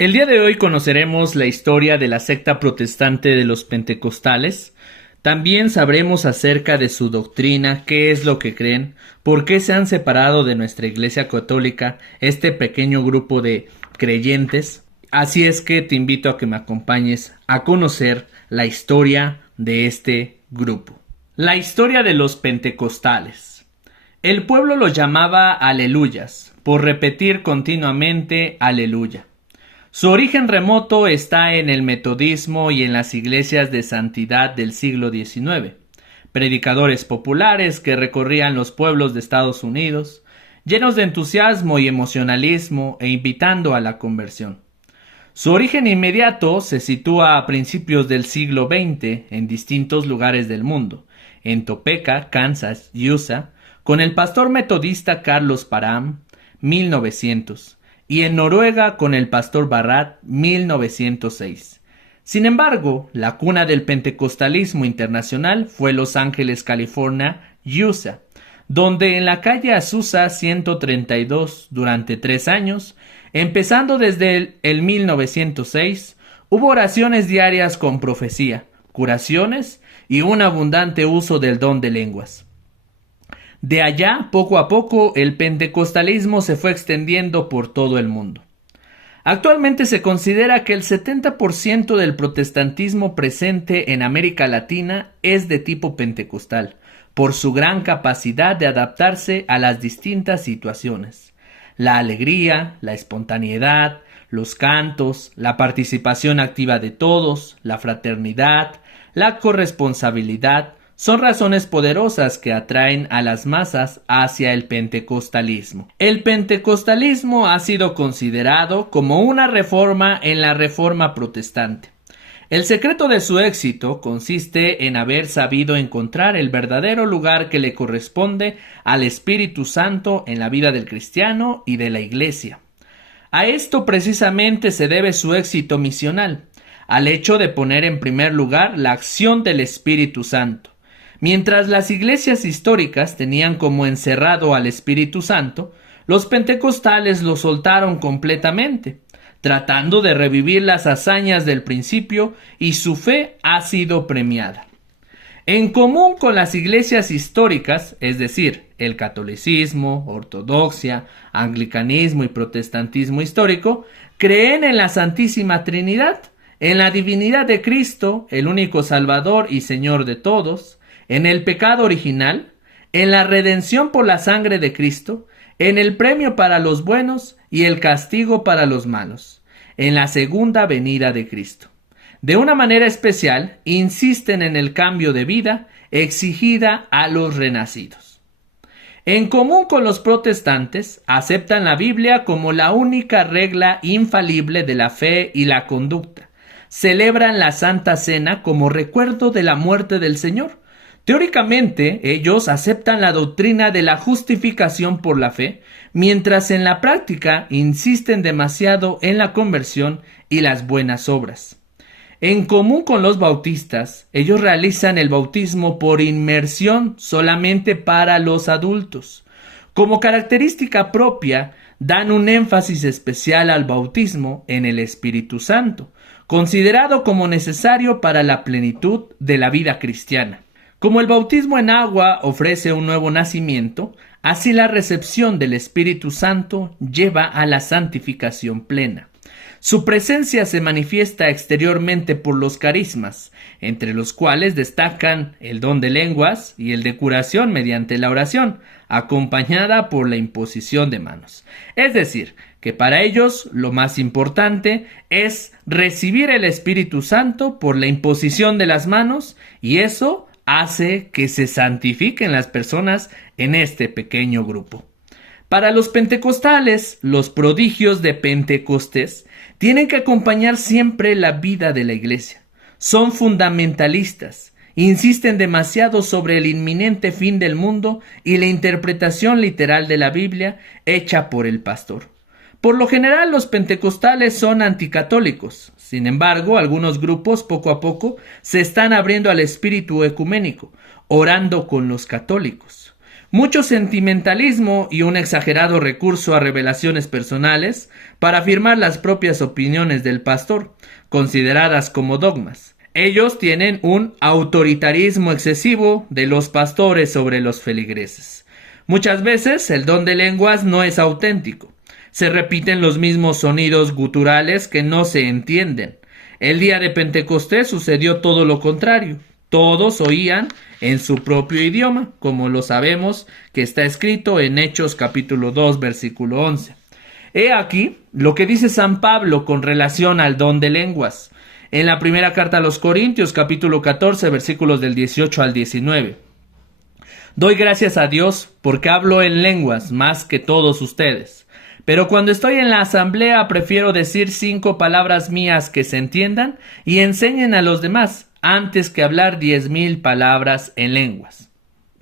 El día de hoy conoceremos la historia de la secta protestante de los pentecostales. También sabremos acerca de su doctrina, qué es lo que creen, por qué se han separado de nuestra Iglesia Católica este pequeño grupo de creyentes. Así es que te invito a que me acompañes a conocer la historia de este grupo. La historia de los pentecostales. El pueblo los llamaba aleluyas, por repetir continuamente aleluya. Su origen remoto está en el metodismo y en las iglesias de santidad del siglo XIX. Predicadores populares que recorrían los pueblos de Estados Unidos, llenos de entusiasmo y emocionalismo e invitando a la conversión. Su origen inmediato se sitúa a principios del siglo XX en distintos lugares del mundo, en Topeka, Kansas y USA, con el pastor metodista Carlos Parham, 1900, y en Noruega con el pastor Barrat, 1906. Sin embargo, la cuna del pentecostalismo internacional fue Los Ángeles, California, USA, donde en la calle Azusa 132 durante 3 años, empezando desde el 1906, hubo oraciones diarias con profecía, curaciones y un abundante uso del don de lenguas. De allá, poco a poco, el pentecostalismo se fue extendiendo por todo el mundo. Actualmente se considera que el 70% del protestantismo presente en América Latina es de tipo pentecostal, por su gran capacidad de adaptarse a las distintas situaciones. La alegría, la espontaneidad, los cantos, la participación activa de todos, la fraternidad, la corresponsabilidad, son razones poderosas que atraen a las masas hacia el pentecostalismo. El pentecostalismo ha sido considerado como una reforma en la Reforma protestante. El secreto de su éxito consiste en haber sabido encontrar el verdadero lugar que le corresponde al Espíritu Santo en la vida del cristiano y de la Iglesia. A esto precisamente se debe su éxito misional, al hecho de poner en primer lugar la acción del Espíritu Santo. Mientras las iglesias históricas tenían como encerrado al Espíritu Santo, los pentecostales lo soltaron completamente, tratando de revivir las hazañas del principio, y su fe ha sido premiada. En común con las iglesias históricas, es decir, el catolicismo, ortodoxia, anglicanismo y protestantismo histórico, creen en la Santísima Trinidad, en la divinidad de Cristo, el único Salvador y Señor de todos, en el pecado original, en la redención por la sangre de Cristo, en el premio para los buenos y el castigo para los malos, en la segunda venida de Cristo. De una manera especial, insisten en el cambio de vida exigida a los renacidos. En común con los protestantes, aceptan la Biblia como la única regla infalible de la fe y la conducta. Celebran la Santa Cena como recuerdo de la muerte del Señor. Teóricamente, ellos aceptan la doctrina de la justificación por la fe, mientras en la práctica insisten demasiado en la conversión y las buenas obras. En común con los bautistas, ellos realizan el bautismo por inmersión solamente para los adultos. Como característica propia, dan un énfasis especial al bautismo en el Espíritu Santo, considerado como necesario para la plenitud de la vida cristiana. Como el bautismo en agua ofrece un nuevo nacimiento, así la recepción del Espíritu Santo lleva a la santificación plena. Su presencia se manifiesta exteriormente por los carismas, entre los cuales destacan el don de lenguas y el de curación mediante la oración, acompañada por la imposición de manos. Es decir, que para ellos lo más importante es recibir el Espíritu Santo por la imposición de las manos, y eso hace que se santifiquen las personas en este pequeño grupo. Para los pentecostales, los prodigios de Pentecostés tienen que acompañar siempre la vida de la iglesia. Son fundamentalistas, insisten demasiado sobre el inminente fin del mundo y la interpretación literal de la Biblia hecha por el pastor. Por lo general, los pentecostales son anticatólicos. Sin embargo, algunos grupos poco a poco se están abriendo al espíritu ecuménico, orando con los católicos. Mucho sentimentalismo y un exagerado recurso a revelaciones personales para afirmar las propias opiniones del pastor, consideradas como dogmas. Ellos tienen un autoritarismo excesivo de los pastores sobre los feligreses. Muchas veces el don de lenguas no es auténtico. Se repiten los mismos sonidos guturales que no se entienden. El día de Pentecostés sucedió todo lo contrario. Todos oían en su propio idioma, como lo sabemos que está escrito en Hechos capítulo 2, versículo 11. He aquí lo que dice San Pablo con relación al don de lenguas. En la primera carta a los Corintios, capítulo 14, versículos del 18 al 19. Doy gracias a Dios porque hablo en lenguas más que todos ustedes. Pero cuando estoy en la asamblea prefiero decir 5 palabras mías que se entiendan y enseñen a los demás, antes que hablar 10,000 palabras en lenguas.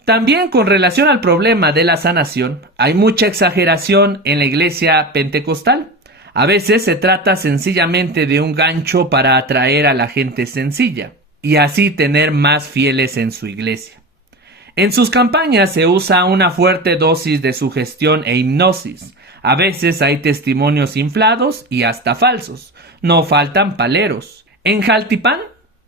También con relación al problema de la sanación, hay mucha exageración en la iglesia pentecostal. A veces se trata sencillamente de un gancho para atraer a la gente sencilla y así tener más fieles en su iglesia. En sus campañas se usa una fuerte dosis de sugestión e hipnosis. A veces hay testimonios inflados y hasta falsos. No faltan paleros. En Jaltipán,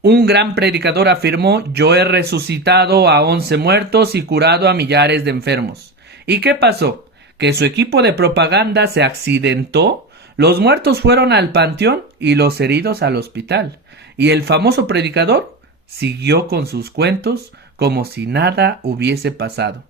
un gran predicador afirmó: yo he resucitado a 11 muertos y curado a millares de enfermos. ¿Y qué pasó? Que su equipo de propaganda se accidentó, los muertos fueron al panteón y los heridos al hospital. Y el famoso predicador siguió con sus cuentos como si nada hubiese pasado.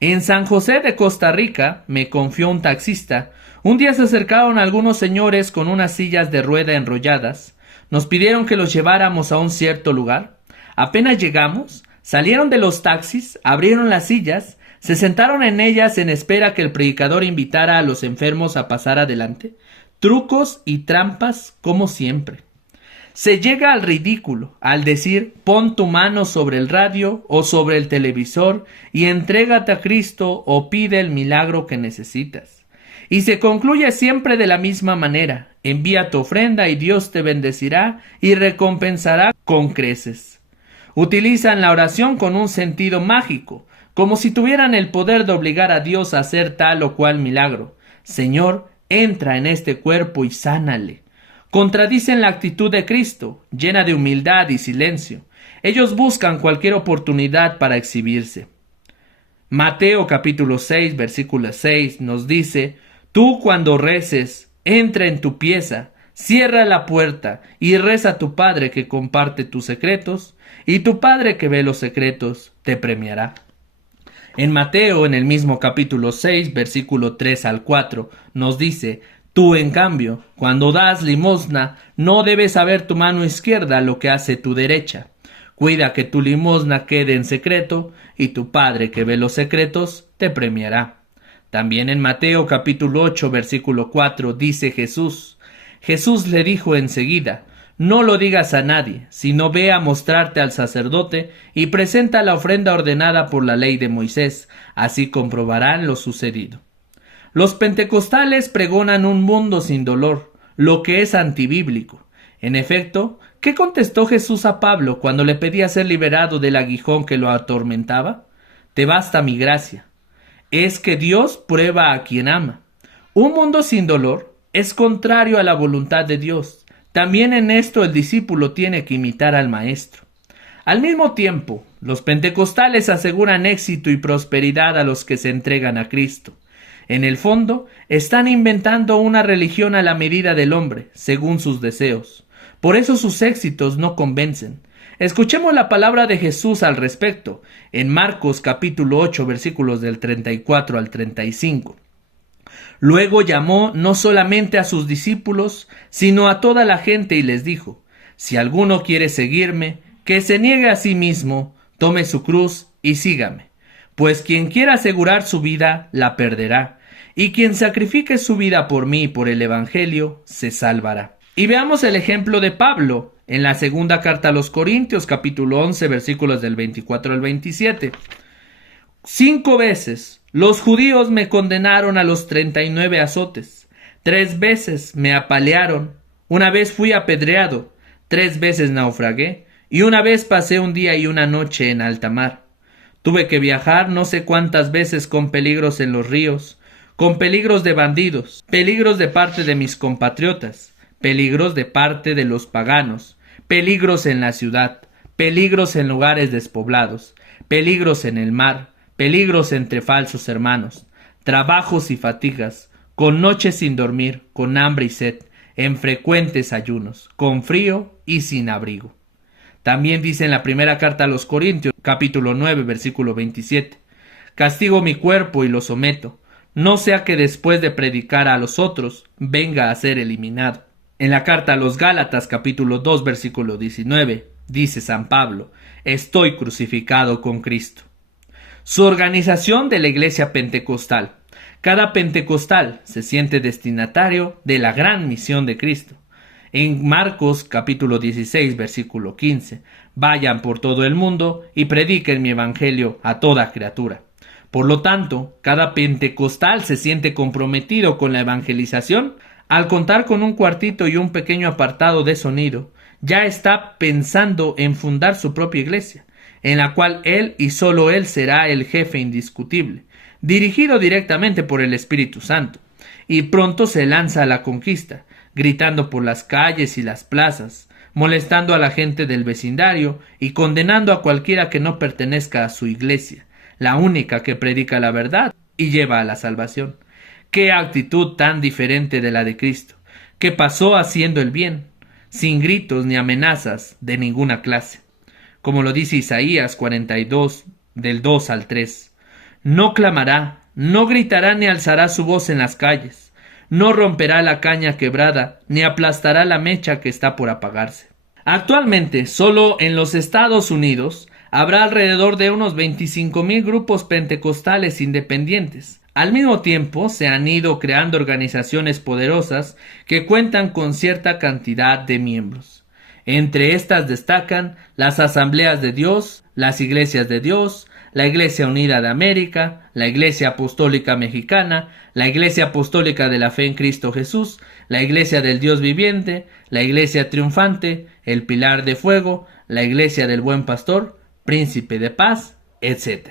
En San José de Costa Rica, me confió un taxista, un día se acercaron algunos señores con unas sillas de rueda enrolladas. Nos pidieron que los lleváramos a un cierto lugar. Apenas llegamos, salieron de los taxis, abrieron las sillas, se sentaron en ellas en espera que el predicador invitara a los enfermos a pasar adelante. Trucos y trampas como siempre. Se llega al ridículo al decir: pon tu mano sobre el radio o sobre el televisor y entrégate a Cristo o pide el milagro que necesitas. Y se concluye siempre de la misma manera: envía tu ofrenda y Dios te bendecirá y recompensará con creces. Utilizan la oración con un sentido mágico, como si tuvieran el poder de obligar a Dios a hacer tal o cual milagro. Señor, entra en este cuerpo y sánale. Contradicen la actitud de Cristo, llena de humildad y silencio. Ellos buscan cualquier oportunidad para exhibirse. Mateo capítulo 6, versículo 6 nos dice: tú cuando reces, entra en tu pieza, cierra la puerta y reza a tu Padre que comparte tus secretos, y tu Padre que ve los secretos te premiará. En Mateo, en el mismo capítulo 6, versículo 3 al 4, nos dice: tú, en cambio, cuando das limosna, no debes saber tu mano izquierda lo que hace tu derecha. Cuida que tu limosna quede en secreto, y tu Padre que ve los secretos te premiará. También en Mateo capítulo 8, versículo 4, dice Jesús le dijo enseguida: no lo digas a nadie, sino ve a mostrarte al sacerdote y presenta la ofrenda ordenada por la ley de Moisés, así comprobarán lo sucedido. Los pentecostales pregonan un mundo sin dolor, lo que es antibíblico. En efecto, ¿qué contestó Jesús a Pablo cuando le pedía ser liberado del aguijón que lo atormentaba? Te basta mi gracia. Es que Dios prueba a quien ama. Un mundo sin dolor es contrario a la voluntad de Dios. También en esto el discípulo tiene que imitar al maestro. Al mismo tiempo, los pentecostales aseguran éxito y prosperidad a los que se entregan a Cristo. En el fondo, están inventando una religión a la medida del hombre, según sus deseos. Por eso sus éxitos no convencen. Escuchemos la palabra de Jesús al respecto, en Marcos capítulo 8, versículos del 34 al 35. Luego llamó no solamente a sus discípulos, sino a toda la gente y les dijo: si alguno quiere seguirme, que se niegue a sí mismo, tome su cruz y sígame. Pues quien quiera asegurar su vida, la perderá, y quien sacrifique su vida por mí y por el Evangelio, se salvará. Y veamos el ejemplo de Pablo, en la segunda carta a los Corintios, capítulo 11, versículos del 24 al 27. 5 veces los judíos me condenaron a los 39 azotes. 3 veces me apalearon. 1 vez fui apedreado. 3 veces naufragué. Y 1 vez pasé un día y una noche en alta mar. Tuve que viajar no sé cuántas veces con peligros en los ríos, con peligros de bandidos, peligros de parte de mis compatriotas, peligros de parte de los paganos, peligros en la ciudad, peligros en lugares despoblados, peligros en el mar, peligros entre falsos hermanos, trabajos y fatigas, con noches sin dormir, con hambre y sed, en frecuentes ayunos, con frío y sin abrigo. También dice en la primera carta a los Corintios, capítulo 9, versículo 27, castigo mi cuerpo y lo someto, no sea que después de predicar a los otros venga a ser eliminado. En la carta a los Gálatas, capítulo 2, versículo 19, dice San Pablo, estoy crucificado con Cristo. Su organización de la Iglesia Pentecostal. Cada pentecostal se siente destinatario de la gran misión de Cristo. En Marcos capítulo 16 versículo 15, vayan por todo el mundo y prediquen mi evangelio a toda criatura. Por lo tanto, cada pentecostal se siente comprometido con la evangelización. Al contar con un cuartito y un pequeño apartado de sonido, ya está pensando en fundar su propia iglesia, en la cual él y solo él será el jefe indiscutible, dirigido directamente por el Espíritu Santo, y pronto se lanza a la conquista, gritando por las calles y las plazas, molestando a la gente del vecindario y condenando a cualquiera que no pertenezca a su iglesia, la única que predica la verdad y lleva a la salvación. ¡Qué actitud tan diferente de la de Cristo, que pasó haciendo el bien, sin gritos ni amenazas de ninguna clase! Como lo dice Isaías 42, del 2 al 3. No clamará, no gritará ni alzará su voz en las calles, no romperá la caña quebrada, ni aplastará la mecha que está por apagarse. Actualmente, solo en los Estados Unidos, habrá alrededor de unos 25,000 grupos pentecostales independientes. Al mismo tiempo, se han ido creando organizaciones poderosas que cuentan con cierta cantidad de miembros. Entre estas destacan las Asambleas de Dios, las Iglesias de Dios, la Iglesia Unida de América, la Iglesia Apostólica Mexicana, la Iglesia Apostólica de la Fe en Cristo Jesús, la Iglesia del Dios Viviente, la Iglesia Triunfante, el Pilar de Fuego, la Iglesia del Buen Pastor, Príncipe de Paz, etc.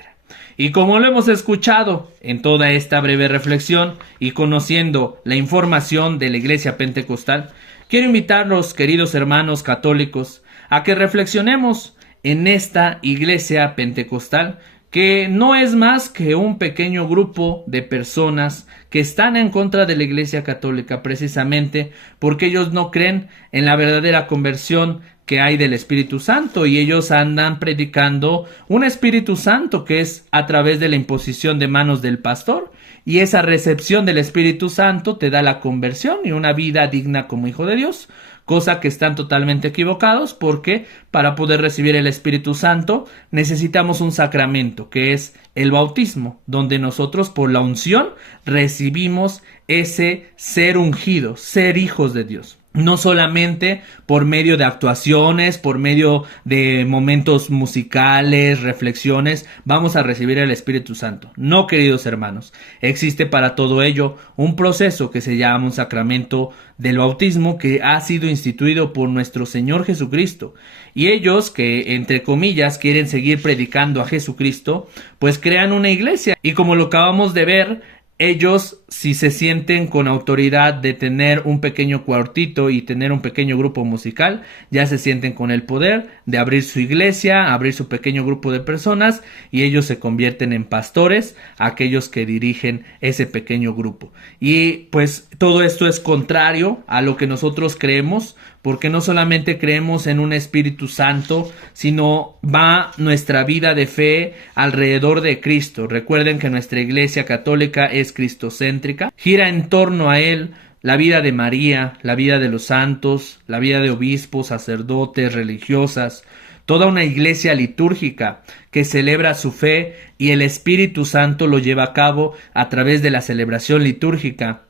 Y como lo hemos escuchado en toda esta breve reflexión y conociendo la información de la Iglesia Pentecostal, quiero invitarlos, queridos hermanos católicos, a que reflexionemos en esta Iglesia Pentecostal, que no es más que un pequeño grupo de personas que están en contra de la Iglesia Católica precisamente porque ellos no creen en la verdadera conversión que hay del Espíritu Santo, y ellos andan predicando un Espíritu Santo que es a través de la imposición de manos del pastor, y esa recepción del Espíritu Santo te da la conversión y una vida digna como hijo de Dios, cosa que están totalmente equivocados, porque para poder recibir el Espíritu Santo necesitamos un sacramento que es el bautismo, donde nosotros por la unción recibimos ese ser ungido, ser hijos de Dios. No solamente por medio de actuaciones, por medio de momentos musicales, reflexiones, vamos a recibir el Espíritu Santo. No, queridos hermanos, existe para todo ello un proceso que se llama un sacramento del bautismo que ha sido instituido por nuestro Señor Jesucristo. Y ellos que, entre comillas, quieren seguir predicando a Jesucristo, pues crean una iglesia. Y como lo acabamos de ver, ellos, si se sienten con autoridad de tener un pequeño cuartito y tener un pequeño grupo musical, ya se sienten con el poder de abrir su iglesia, abrir su pequeño grupo de personas, y ellos se convierten en pastores, aquellos que dirigen ese pequeño grupo. Y pues todo esto es contrario a lo que nosotros creemos, porque no solamente creemos en un Espíritu Santo, sino va nuestra vida de fe alrededor de Cristo. Recuerden que nuestra Iglesia Católica es cristocéntrica, gira en torno a Él la vida de María, la vida de los santos, la vida de obispos, sacerdotes, religiosas, toda una iglesia litúrgica que celebra su fe, y el Espíritu Santo lo lleva a cabo a través de la celebración litúrgica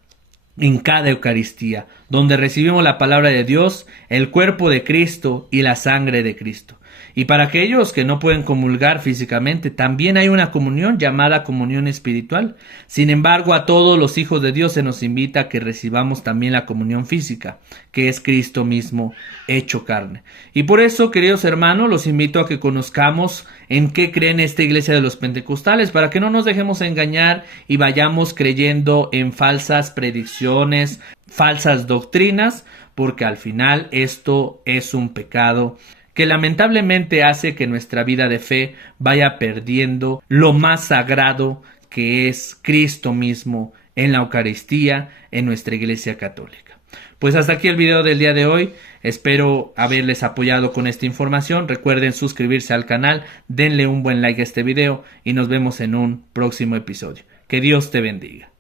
en cada Eucaristía, donde recibimos la palabra de Dios, el cuerpo de Cristo y la sangre de Cristo. Y para aquellos que no pueden comulgar físicamente, también hay una comunión llamada comunión espiritual. Sin embargo, a todos los hijos de Dios se nos invita a que recibamos también la comunión física, que es Cristo mismo hecho carne. Y por eso, queridos hermanos, los invito a que conozcamos en qué creen esta iglesia de los pentecostales, para que no nos dejemos engañar y vayamos creyendo en falsas predicciones, falsas doctrinas, porque al final esto es un pecado que lamentablemente hace que nuestra vida de fe vaya perdiendo lo más sagrado, que es Cristo mismo en la Eucaristía, en nuestra Iglesia Católica. Pues hasta aquí el video del día de hoy. Espero haberles apoyado con esta información. Recuerden suscribirse al canal, denle un buen like a este video y nos vemos en un próximo episodio. Que Dios te bendiga.